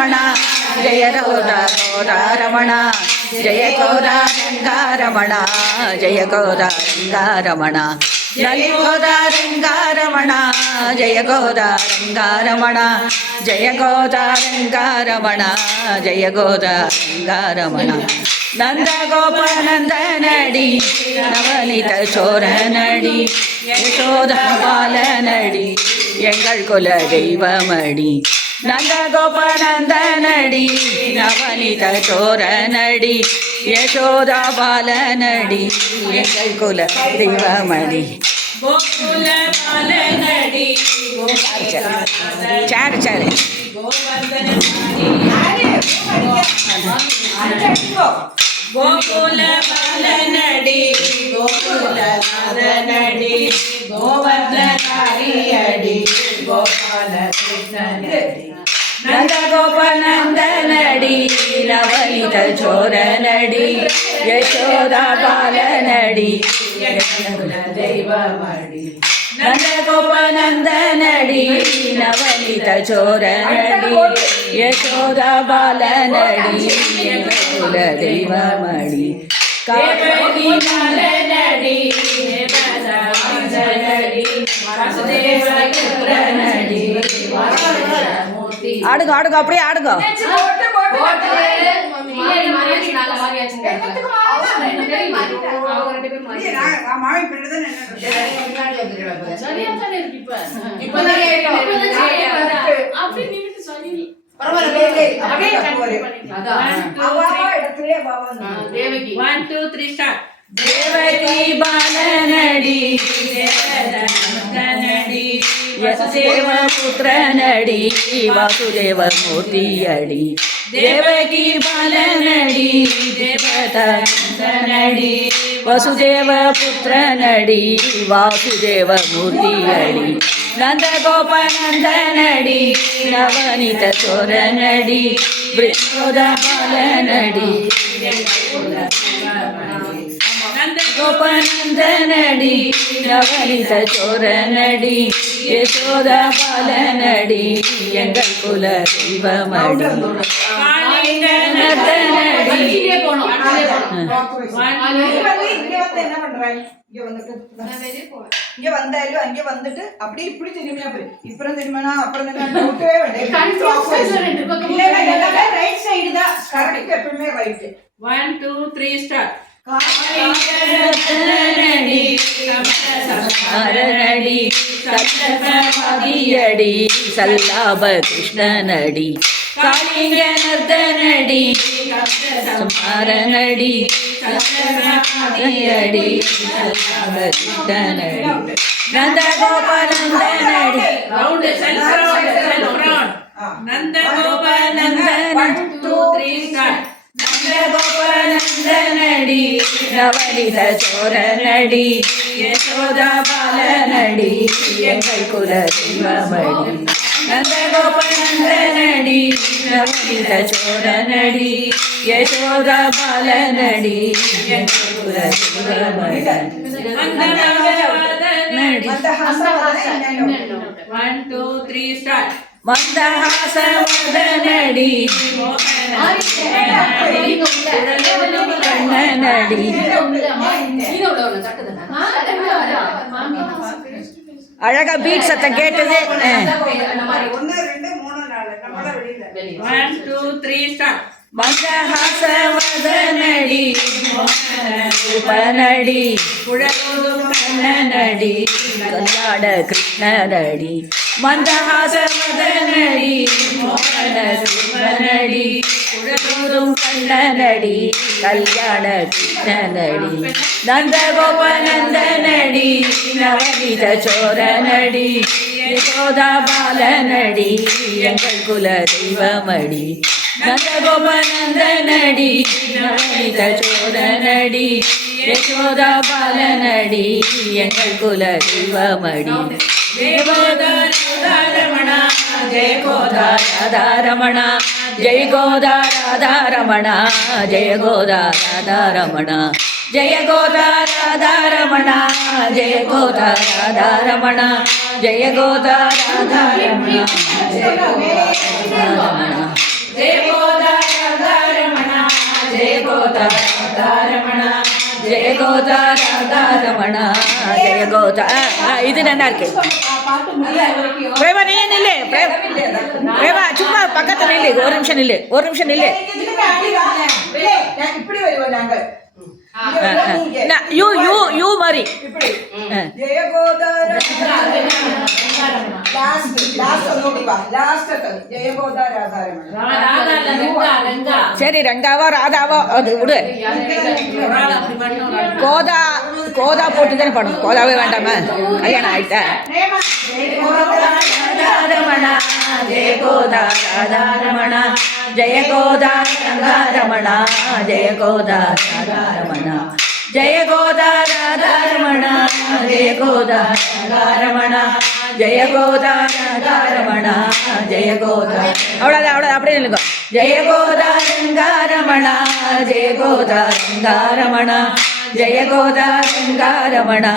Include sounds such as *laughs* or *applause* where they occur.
ರಮಣ ಜಯ ಗೌರ ಗೌರ ರಮಣ ಜಯ ಗೌರ ರಂಗಾರಮಣ ಜಯ ಗೌರ ರಂಗಾರಮಣ ಜಯ ಗೌರ ರಂಗಾರಮಣ ಜಯ ಗೌರ ರಂಗಾರಮಣ ಜಯ ಗೌರ ರಂಗಾರಮಣ ಜಯ ಗೌರ ರಂಗಾರಮಣ ನಂದ ಗೋಪಾನಂದ ನಡಿ ನವನಿತ ಚೋರ ನಡಿ ಯಶೋಧ ಬಾಲ ನಡಿ எங்கள் குல தெய்வமடி நந்தகோபநந்தனடி நவனித சோரநடி யசோதா பாலநடி எங்கள் குல தெய்வமடி. Sir sir. Thank you. Gokula ಬಾಲನಡಿ Gokula ಬಾಲನಡಿ ಗೋವರ್ಧನಾರಿಯಡಿ Gopala ಕೃಷ್ಣನಡಿ ನಂದ ಗೋಪನಂದ ನಡಿ ನವನಿತ ಚೋರ ನಡಿ ಯಶೋದ ಬಾಲ ನಡಿ ಕುಲ ದೈವ ಮಾಡಿ நந்தனடி நவனித சோர நடி யசோத பால நடி குல தெய்வமணி காவடி நடி ஆடுங்க ஆடுங்க அப்படியே ஆடுங்க one two three start Devaki பாலநடி நடி வசுதேவ புத்திர நடி வாசுதேவ மூர்த்தி ಅಡಿ ದೇವಕಿ ಬಾಲ ನಡಿ ದೇವತ ನಡಿ ವಸುದೇವ ಪುತ್ರ ನಡಿ ವಾಸುದೇವ ಮೂರ್ತಿ ಅಡಿ ನಂದ ಗೋಪಾನಂದ ನಡಿ ನವನಿತ ಚೋರ ನಡಿ ವೃಷೋದ ಬಾಲ ನಡಿ கோபநந்தனடி நவலித சோரநடி யசோத பாலநடி எங்கள் குல தெய்வமடி. இங்க வந்தாலும் அங்க வந்துட்டு அப்படி இப்படி திரும்பினா போய். இப்பறம் திரும்பினா அப்புறம் திரும்பினா ரைட் *laughs* சைடு தான். கரெக்ட் எப்பவுமே right one two three start ൃഷ്ണനടി കാളിംഗനടി സത്യസമാധിയടി സല്ലാപ കൃഷ്ണനടി കാളിംഗനർദ്ദനടി സംഹാരനടി സത്യസമാധിയടി സല്ലാപ കൃഷ്ണനടി നന്ദഗോപാനന്ദനടി 1 2 3 நடி நவனித சோர நடி யசோதா பால நடி எங்கள் குல தெய்வமடி. நந்தகோபநந்த நடி நவனித சோர நடி யசோதா பால நடி எங்கள் குல தெய்வமடி. நடி. One, two, three, start. மந்தஹாಸ மதனடி கண்ணனடி அழகா பீட் சத்தம் கேட்டது. அஹ். ஒன்னு ரெண்டு மூணு நாலு நம்மள வெளியில ஒன் டூ த்ரீ ஸ்டார்ட் மந்தஹாಸ மதனடி ரூபனடி குழலோதும் கண்ணனடி. கல்லாட கிருஷ்ணனடி. மந்தஹாಸ மதனடி மோகன ரூபனடி குழலோதும் கண்ணனடி கல்யாண கிருஷ்ணனடி நந்த கோபநந்தனடி நவனித சோரனடி யசோதா பாலனடி எங்கள் குல தெய்வமடி நந்தகோபநந்தனடி நவனித சோரனடி யசோதா பாலனடி எங்கள் குல தெய்வமடி தேவதாரமண రాధా రమణ జయ గోదా రాధా రమణ జయ గోదా రాధా రమణ జయ గోదా జయ గోదా జయ గోదా జయ గోదా జయ గోదా ஆ, இது நல்லா இருக்கு பாட்டு முடியாத வரைக்கும் பிரேமா நீ நில்லு பிரேம் பிரேமா சும்மா பக்கத்துல நில்லு ஒரு நிமிஷம் நில்லு ஒரு நிமிஷம் நில்லு இதுக்கு ஆடி வரேன். ஏய், நான் இப்படி வருவோம் நாங்கள் யூ யூ யூ மாதிரி. சரி ரங்காவோ ராதாவோ அது விடு. கோதா கோதா போட்டு தானே பாடணும் கோதாவே வேண்டாமா கல்யாணம் ஆயிட்டா கோதா ராதா ரமண ஜெய கோதா ராதா ரமண ஜெய கோதா ராதா ரமண ஜெய கோதா ராதா ரமண ஜெய கோதா ராதா ரமண ஜெய கோதா ராதா ரமண ஜெய கோதா அவ்வளோதான் அவ்வளோ அப்படியே நில்லுங்க ஜெய கோதா ரங்காரமண ஜெய கோதா ரங்காரமண ஜெய கோதா ரங்காரமண